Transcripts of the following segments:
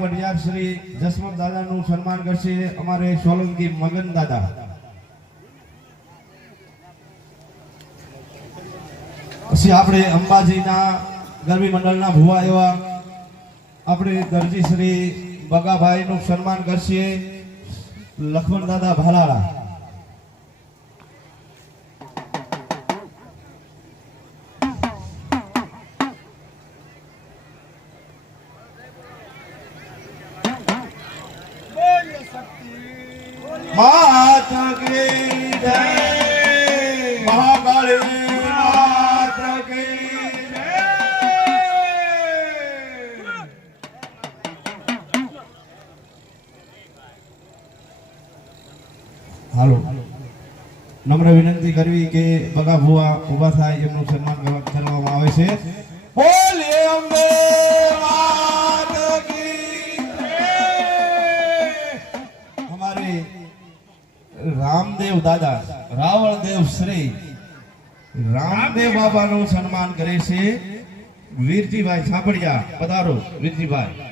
પઢિયાર શ્રી જસવંત દાદાનું સન્માન કરશે અમારે સોલંકી મગન દાદા. પછી આપણે અંબાજીના ગરબી મંડળના ભુવા એવા આપણે દરજી શ્રી બગાભાઈનું સન્માન કરશે લખમણ દાદા ભાલાળા. હાલો. નમ્ર વિનંતી કરવી કે બગા ભુવા ઊભા થાય એમનું સન્માન કરવામાં આવે છે. અમારે રામદેવ દાદા રાવણદેવ શ્રી, રામદેવ બાબાનું સન્માન કરે છે. વીરજીભાઈ સાંભળ્યા, પધારો, વીરજીભાઈ.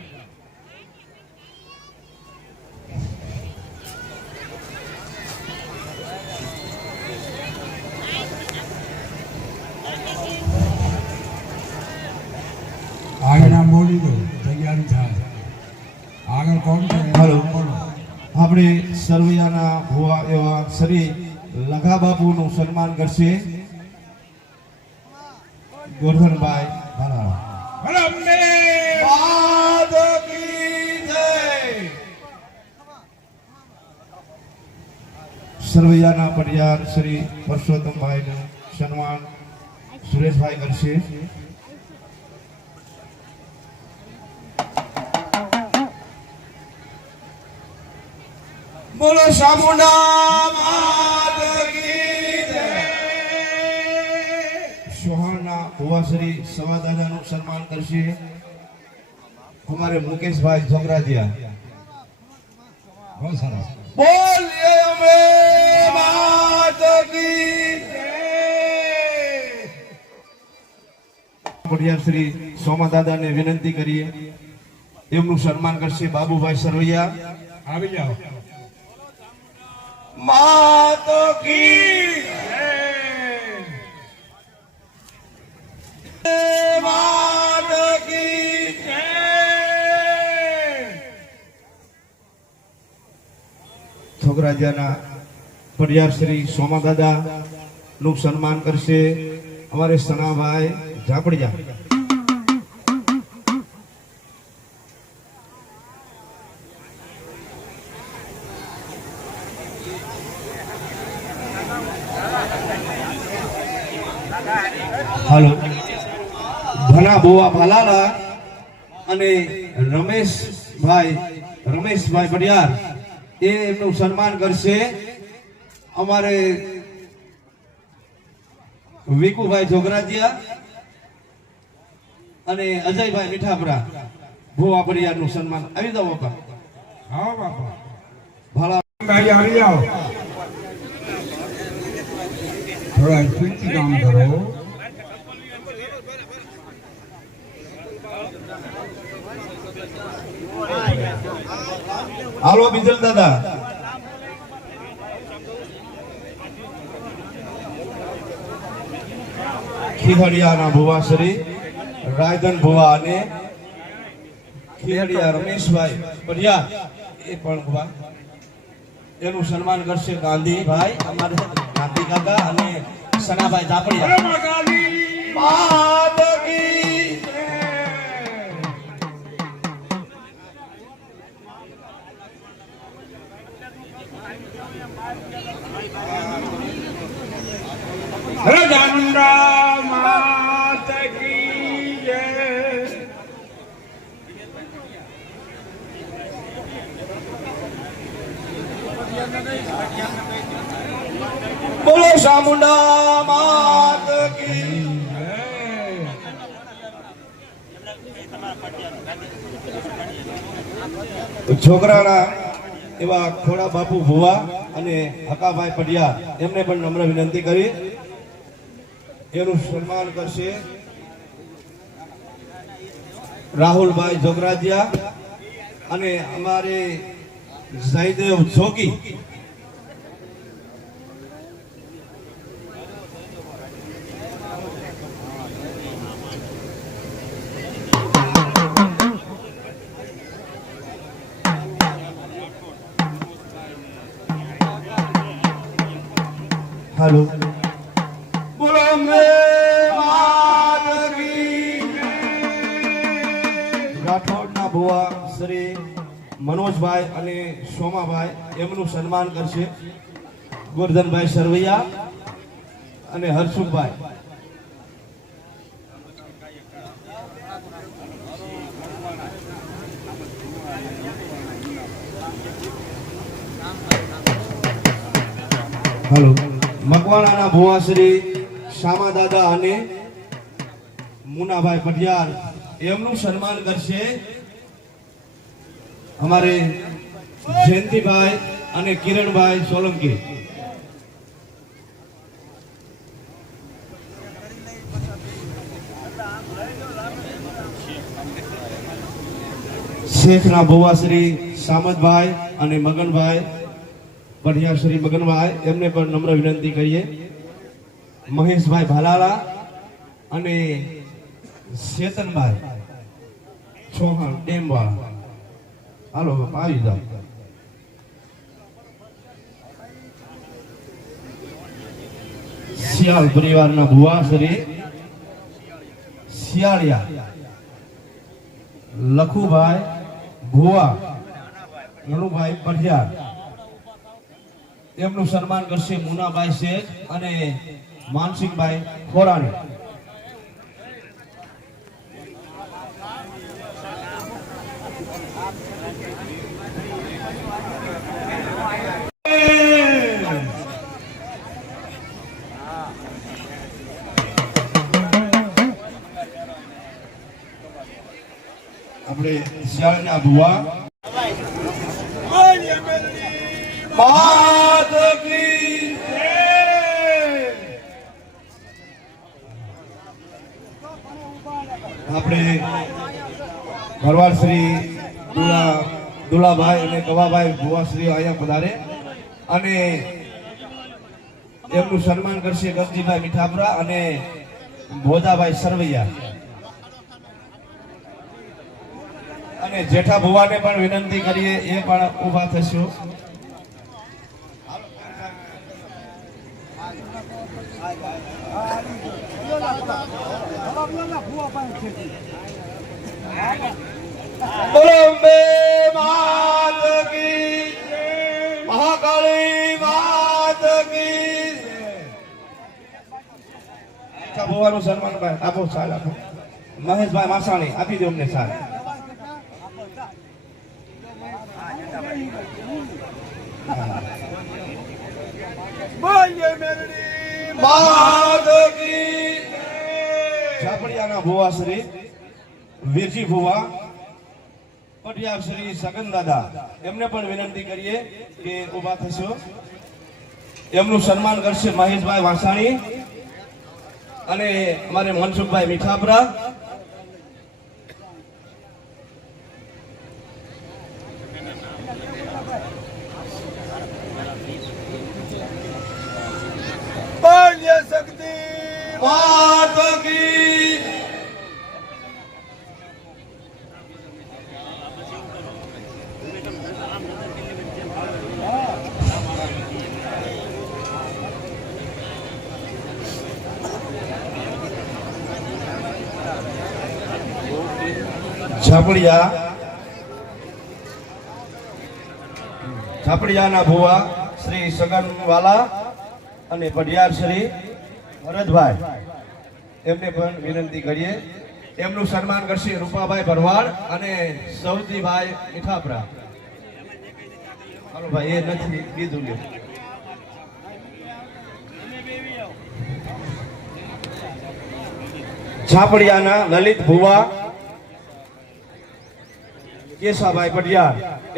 આપણે સરવૈયાના ભુવા એવા શ્રી લઘા બાપુનું સન્માન કરશે. ગોરધનભાઈ સરવૈયાના પરિયાર શ્રી પરસોત્તમભાઈનું સન્માન સુરેશભાઈ કરશે. બોલો સામુંડા જય. ભુવાશ્રી સવા દાદાનું સન્માન કરશે. અમારે મુકેશભાઈ જોગરાજીયા બહુ સરસ. બોલીએ અમે માત શ્રી સોમા દાદાને વિનંતી કરીએ. એમનું સન્માન કરશે બાબુભાઈ સરવૈયા. આવી જાઓ. માત કી જય. માત કી જય. પડિયાર શ્રી સોમા દાદા નું સન્માન કરશે અમારે સનાભાઈ ઝાપડિયા હાલો. ભલા બોવા ભલાલા અને રમેશભાઈ રમેશભાઈ પડિયાર એ એમનું સન્માન કરશે. અમારે વિકુભાઈ જોગરાજીયા અને અજયભાઈ મીઠાપરા ભુવા પડિયારનું સન્માન. આવી દો બાપા. ભાલા. ભાઈ આવી. જાઓ થોડા સ્પીડથી કામ કરો હાલો બિજલ દાદા ખીહડિયાના ભુવા શ્રી રાયધન ભુવા અને ખીહડિયા રમેશભાઈ પઢિયા એ પણ ભુવા એનું સન્માન કરશે ગાંધીભાઈ અમારે ગાંધી કાકા અને સનાભાઈ જય. રજાનંદા માત કી જય બોલો ચામુંડા માત કી. છોકરાના એવા ખોડા બાપુ ભુવા અને હકાભાઈ પટિયા એમને પણ નમ્ર વિનંતી કરી. એનું સન્માન કરશે રાહુલભાઈ જોગરાજિયા અને અમારે જયદેવ જોગી હાલો. બોલો. રાઠોડના ભુવા શ્રી મનોજભાઈ અને સોમાભાઈ એમનું સન્માન કરશે ગોરધનભાઈ સરવૈયા અને હર્ષુભાઈ હલો. મકવાણાના ભુવા શ્રી શ્યામા દાદા અને મુનાભાઈ પટિયાર, એમનું સન્માન કરશે અમારે જયંતિભાઈ અને કિરણભાઈ સોલંકી. શેખના ભુવાશ્રી સામતભાઈ અને મગનભાઈ પઢિયા શ્રી મગનભાઈ એમને પણ નમ્ર વિનંતી કરીએ. મહેશભાઈ ભાલાલા અને ચેતનભાઈ ચૌહાણ ડેમવાળા. હાલો આવી જાઓ. શિયાળ પરિવારના ભુવા શ્રી શિયાળિયા. લખુભાઈ ભુવા રણુભાઈ પઢિયાર. એમનું સન્માન કરશે મુનાભાઈ શેખ અને માનસિંહભાઈ ખોરાણી આપણે શિયાળના ભુવા આપણે ભરવાડ શ્રી દુલા દુલાભાઈ અને કવાભાઈ ભુવાશ્રી અહીંયા પધારે. અને એમનું સન્માન કરશે ગરજીભાઈ મીઠાપરા અને ભોજાભાઈ સરવૈયા. અને જેઠા ભુવાને પણ વિનંતી કરીએ, એ પણ ઊભા થશું. બોલો માત મહાકાળી માત કી ભુવાનું આપો સાલ આપો. મહેશભાઈ માસાણી, આપી દો અમને સાલ ઝાપડિયાના ભુવા શ્રી વીરજી ભુવા પટિયા શ્રી સગન દાદા. એમને પણ વિનંતી કરીએ કે ઊભા થશો. એમનું સન્માન કરશે મહેશભાઈ વાસાણી અને અમારે મનસુખભાઈ મીઠાપરા બાલ્ય શક્તિ માત કી છાપડિયા છાપડિયાના ભુવા શ્રી સગનવાલા અને પઢિયાર શ્રી ભરતભાઈ. એમને પણ વિનંતી કરીએ. એમનું સન્માન કરશે રૂપાભાઈ ભરવાડ અને સૌજીભાઈ મીઠાપરા. હાલો ભાઈ, એ નથી કીધું છાપડિયાના લલિત ભુવા કેશાભાઈ પટિયા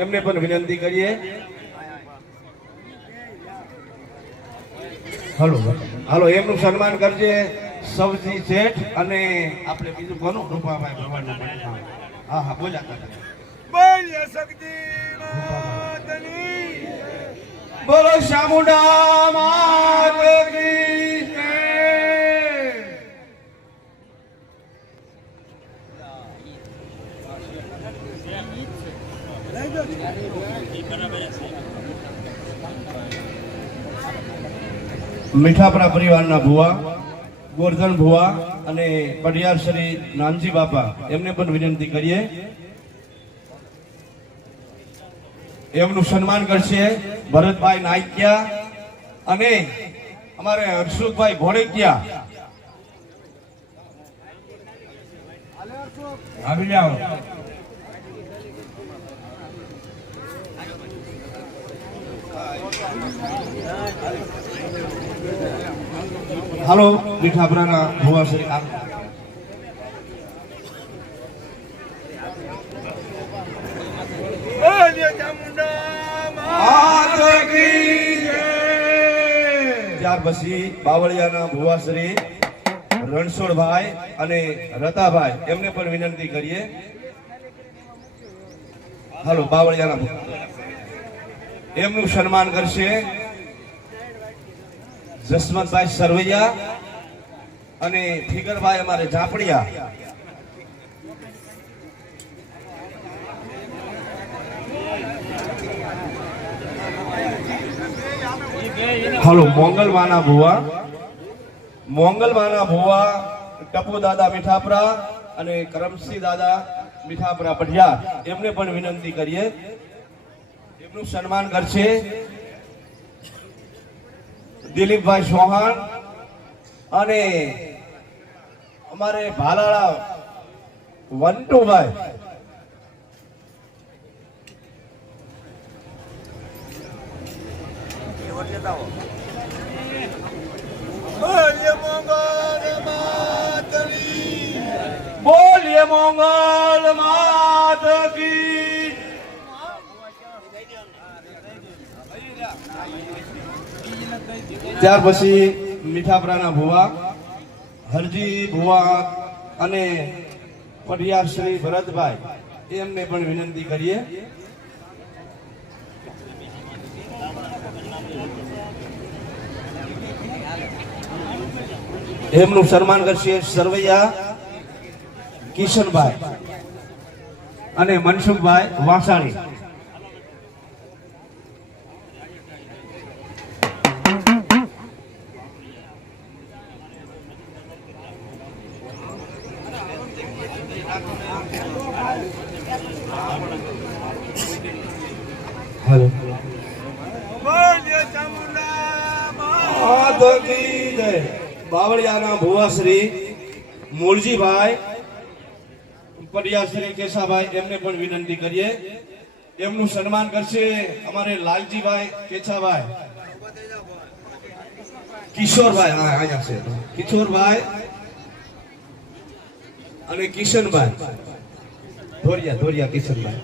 એમને પણ વિનંતી કરીએ. હાલો. હાલો એમનું સન્માન કરજે સવજી શેઠ અને આપણે બીજું કોનું? રૂપાભાઈ ભગવાન હા હા બોલ્યા કાકા. બાલ્ય શક્તિ બોલો શામુડા માત કી જય. મીઠાપરા પરિવારના ભુવા, ગોરધન ભુવા અને પઢિયાર શ્રી નાનજી બાપા, એમને પણ વિનંતી કરીએ. એમનું સન્માન કરશે ભરતભાઈ નાયકિયા અને અમારે હર્ષુભાઈ ઘોડેકિયા આવી. જાઓ હાલો મીઠાપરાના ભુવા ત્યાર પછી બાવળિયાના ભુવાશ્રી રણછોડભાઈ અને રતાભાઈ. એમને પણ વિનંતી કરીએ. હાલો, બાવળિયાના ભુવા. એમનું સન્માન કરશે જસવંતભાઈ સરવૈયા અને ફિગરભાઈ અમારે ઝાપડિયા. હલો, મોંગલવાના ભુવા. મોંગલવાના ભુવા, ટપુ દાદા મીઠાપરા અને કરમસિંહ દાદા મીઠાપરા પઢિયા એમને પણ વિનંતી કરીએ. એમનું સન્માન કરશે. દિલીપભાઈ ચૌહાણ અને અમારે ભાલાળા વંટુભાઈ બોલ્ય મંગળ માતની બોલીએ મોંગલ માત કી ત્યાર પછી મીઠાપરાના ભુવા, હરજી, ભુવા અને પઢિયાર શ્રી ભરતભાઈ. એમને પણ વિનંતી કરીએ. એમનું સન્માન કરશે સરવૈયા કિશનભાઈ અને મનસુખભાઈ વાસાણી હેલો બોલ્ય ચામુંડા માત માધકી જય બાવળિયાના ભુવાશ્રી મૂળજીભાઈ પડિયાશ્રી કેશાભાઈ એમને પણ વિનંતી કરીએ. એમનું સન્માન કરશે અમારે લાલજીભાઈ કેછાભાઈ કિશોરભાઈ કિશોરભાઈ અને કિશનભાઈ. ધોરિયા કિશનભાઈ.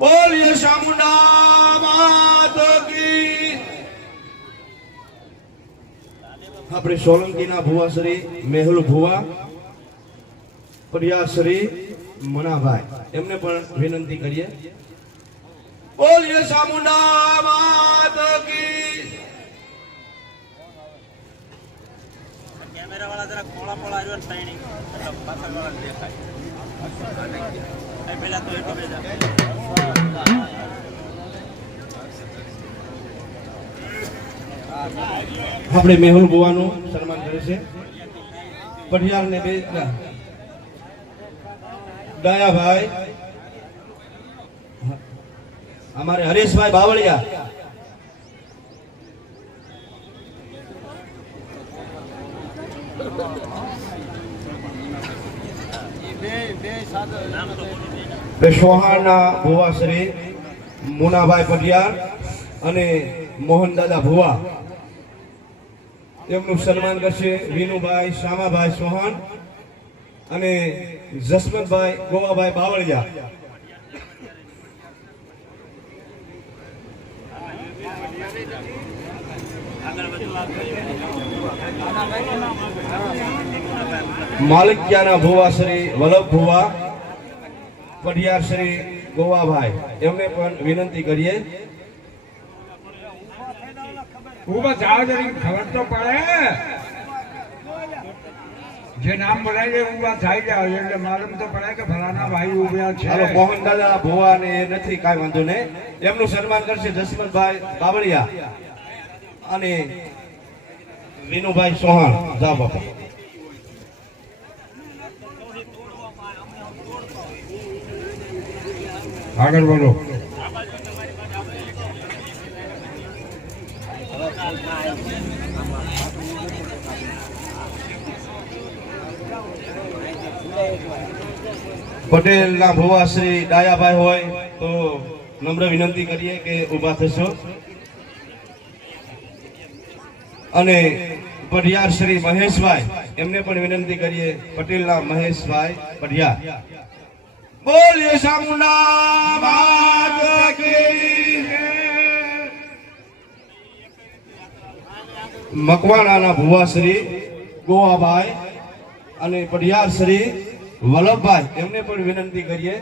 બોલીએ ચામુંડા કી આપણે સોલંકીના ભુવા શ્રી મેહુલ ભુવા, પ્રિયા શ્રી મનાભાઈ. એમને પણ વિનંતી કરીએ. બોલીએ ચામુંડા માત કી. કેમેરા જરા કોળા કોળા આવ્યો ને એટલે પાછળ વાળા દેખાય. પેલા તો એટલો બેજા આપણે મેહુલ બુવાનું સન્માન કરે છે. પઢિયાર ને. બે દયાભાઈ અમારે હરેશભાઈ બાવળિયા. પેશવાહાના ભુવાશ્રી, મુનાભાઈ પઢિયાર અને મોહનદાદા ભુવા. તેમનું સન્માન કરશે વિનુભાઈ શ્યામાભાઈ ચૌહાણ અને જસમતભાઈ ગોવાભાઈ બાવળિયા. માલિકિયાના ભુવા શ્રી વલ્લભ ભુવા, પઢિયાર શ્રી ગોવાભાઈ. એમને પણ વિનંતી કરીએ. ઊભા જ જરી ખબર તો પડે. જે નામ બોલાય ઊભા થઈ જાઓ એટલે માલુમ તો પડે કે ફલાના ભાઈ ઉભ્યા હાલો છે મોહન દાદા ભુવા ને એ નથી કાંઈ વાંધો નહીં. એમનું સન્માન કરશે જસમતભાઈ બાબળિયા અને વિનુભાઈ ચૌહાણ. જા બાપા. આગળ બોલો. પટેલના ભુવા શ્રી ડાયાભાઈ હોય તો નમ્ર વિનંતી કરીએ કે ઊભા થશો. અને પઢિયાર શ્રી મહેશભાઈ, એમને પણ વિનંતી કરીએ, પટેલના મહેશભાઈ પઢિયાર. બોલીએ સામુંડા માત કી જય. મકવાણાના ભુવા શ્રી ગોવાભાઈ અને પઢિયારશ્રી વલ્લભભાઈ, એમને પણ વિનંતી કરીએ.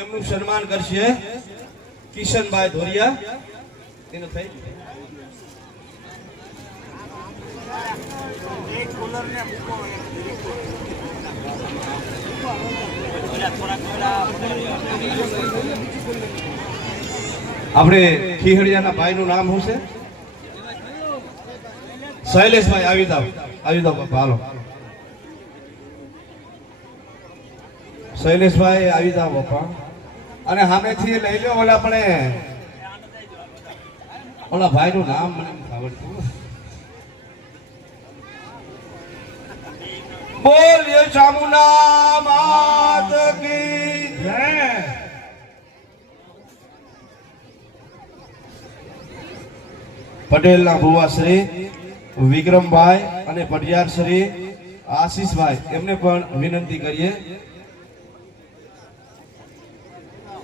એમનું સન્માન કરશે કિશનભાઈ ધોરિયા. એનું થઈ આપણે ખીહડિયાના ભાઈનું નામ શું છે? શૈલેષભાઈ, આવી જાવ આવી જાવ બાપા, હાલો. શૈલેષભાઈ, આવી જાવ બાપા. અને સામેથી લઈ લો ઓલા પણ ઓલા ભાઈનું નામ મને આવડતું. બોલીએ ચામુંડા માત કી. જય. પટેલના ભુવા શ્રી વિક્રમભાઈ અને પઢિયાર શ્રી આશીષભાઈ, એમને પણ વિનંતી કરીએ.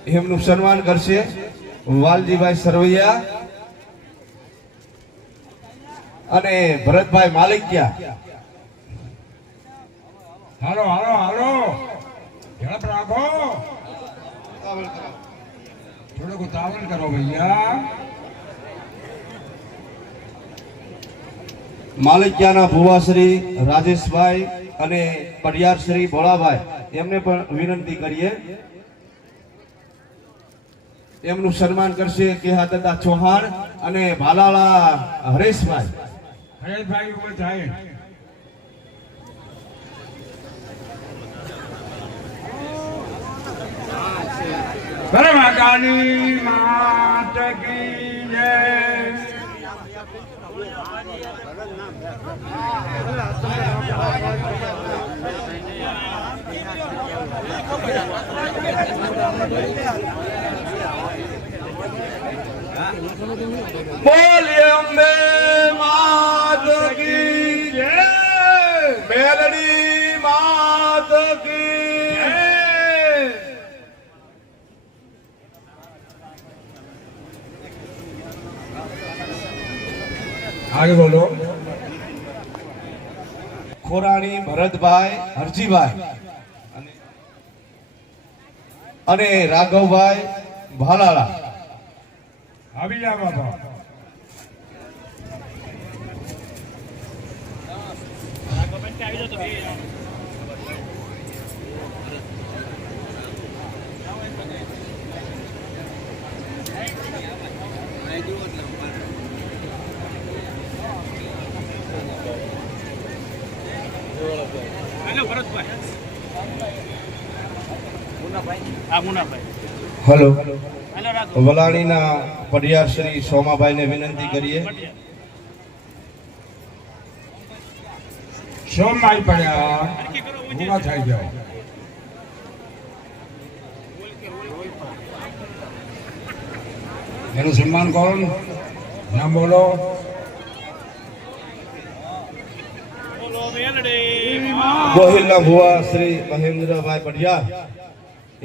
એમનું સન્માન કરશે વાલજીભાઈ સરવૈયા અને ભરતભાઈ માલિકિયા. હાલો હાલો હાલો. ઉતાવળ કરો ભૈયા. માલિકિયાના ભુવા શ્રી રાજેશભાઈ અને પટિયાર શ્રી ભોળાભાઈ, એમને પણ વિનંતી કરીએ. એમનું સન્માન કરશે કેહા દાદા ચૌહાણ અને ભાલાળા હરેશભાઈ. હરેશભાઈ ઊભો બોલીએ અંબે માત કી જય. મેલડી માત કી આગે બોલો. ખોરાણી ભરતભાઈ હરજીભાઈ. અને- રાઘવભાઈ ભાલાળા. આવી જા ભરતભાઈ હા મુનાભાઈ હલો. હેલો વલાણીના પડિયાર શ્રી સોમાભાઈને વિનંતી કરીએ. સોમભાઈ પડ્યા ઊભા થઈ જાઓ. એનું સન્માન કોણ ના. બોલો બોલો મેલડી ગોહિલના ભુવા શ્રી મહેન્દ્રભાઈ પડિયાર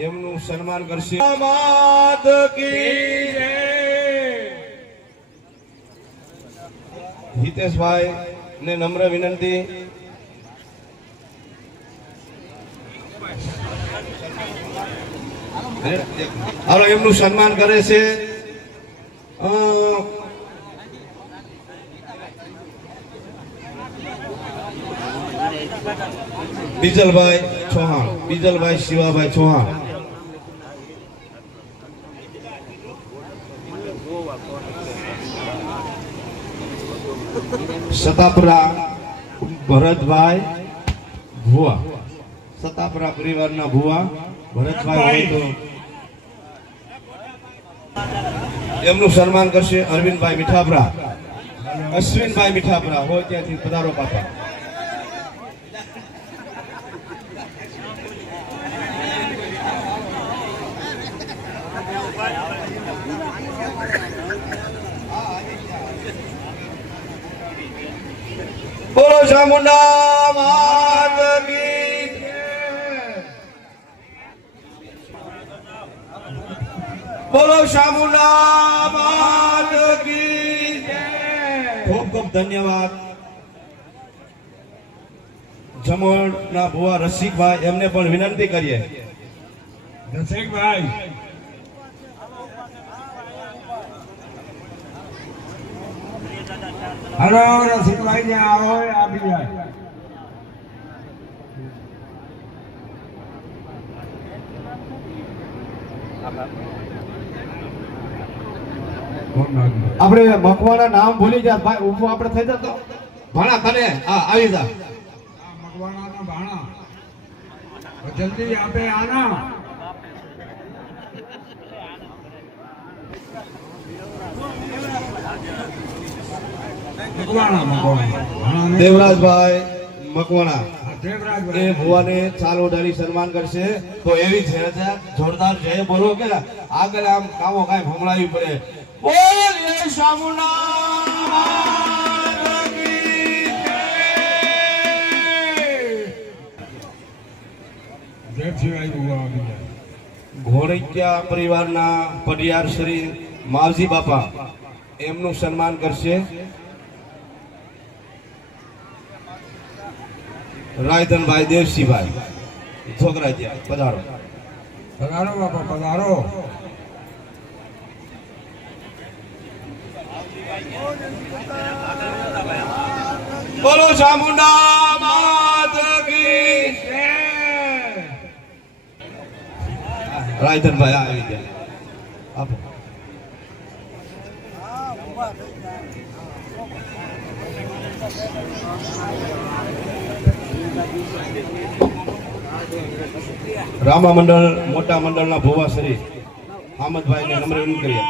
એમનું સન્માન કરશે. હિતેશભાઈ ને નમ્ર વિનંતી. હાલો એમનું સન્માન કરે છે. બીજલભાઈ ચૌહાણ, બીજલભાઈ શિવાભાઈ ચૌહાણ. સતાપરા ભરતભાઈ ભુવા. સતાપરા પરિવારના ભુવા. ભરતભાઈ એમનું સન્માન કરશે અરવિંદભાઈ મીઠાપરા. અશ્વિનભાઈ મીઠાપરા હોય ત્યાંથી પધારો પાપા બોલો ચામુંડા માત કી જય. બોલો ચામુંડા માત કી જય. ખૂબ ખૂબ ધન્યવાદ જમણના ભુવા રસિકભાઈ એમને પણ વિનંતી કરીએ દશેકભાઈ હલો રસિકભાઈ આવો જાય. આપણે મકવાના નામ ભૂલી જાય ભાઈ ઊભો આપણે થઈ જતો. ભાણા તને હા આવી જા. આ મકવાણાના ભાણા. જલ્દી આપે આના મકવાણા મકવાણા ભાણાને- દેવરાજભાઈ મકવાણા. એ ભુવાને ચાલો ડાળી સન્માન કરશે. તો એવી છે જોરદાર જય બોલો કે આગળ આમ કામો કાંઈ ભમણાવી પડે. શામુના ઘોડૈયા પરિવારના પડિયાર શ્રી માવજી બાપા એમનું સન્માન કરશે. રાયધનભાઈ દેવસિંહભાઈ છોકરા પધારો. પધારો બાપા પધારો. બોલો ચામુંડા માત કી રાયધનભાઈ આવી ગયા. આપો. રામા મંડળ, મોટા મંડળના ભુવાશ્રી આમદભાઈને નમ્ર વિનંતી કરીએ.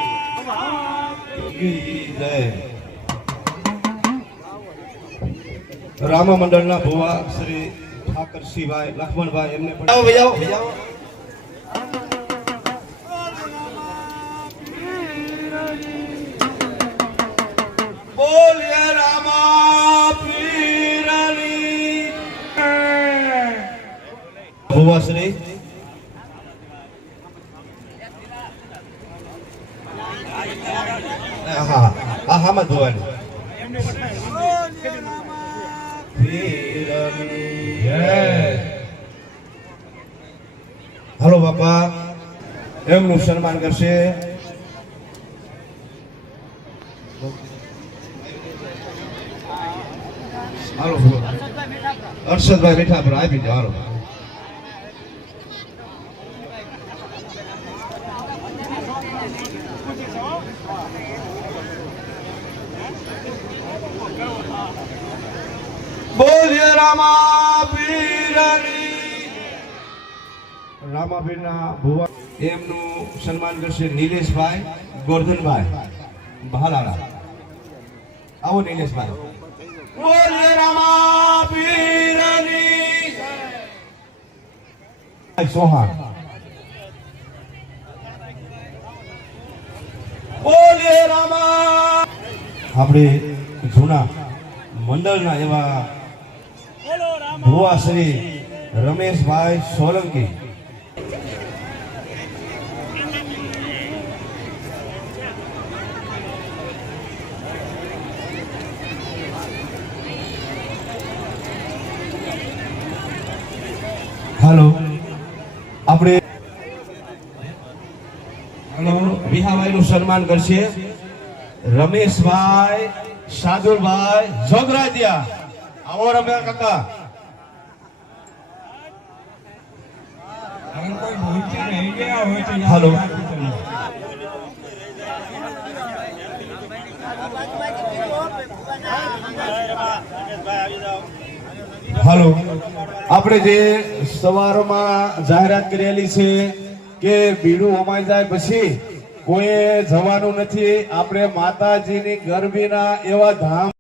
રામા મંડળના ભુવા શ્રી ઠાકરસિંહભાઈ, લક્ષ્મણભાઈ એમને પણ ભુવા શ્રી હા હા હા માં ધોવાની હાલો બાપા, એમનું સન્માન કરશે. હાલો અરશદભાઈ બેઠા પર આપી દો હાલો. બોલીએ રામા પીરની ભુવા એમનું સન્માન કરશે નિલેશભાઈ ગોરધનભાઈ ભાલાળા આવો નિલેશભાઈ. બોલીએ રામા પીરની સોહાણ બોલીએ રામા આપણે જૂના મંડળના એવા ભુવા શ્રી રમેશભાઈ સોલંકી. હાલો. આપણે વિહાભાઈ નું સન્માન કરશે રમેશભાઈ સાદુરભાઈ જોગરાજિયા. આવો રમ્યા કાકા અગર કોઈ ભૂલચા રહી ગયા હોય તો યાદ હાલો. હાલો આપણે જે સવારમાં જાહેરાત કરેલી છે કે બીડું અમાઈ જાય પછી કોઈ જવાનું નથી, આપણે માતાજીની ગરબીના એવા ધામ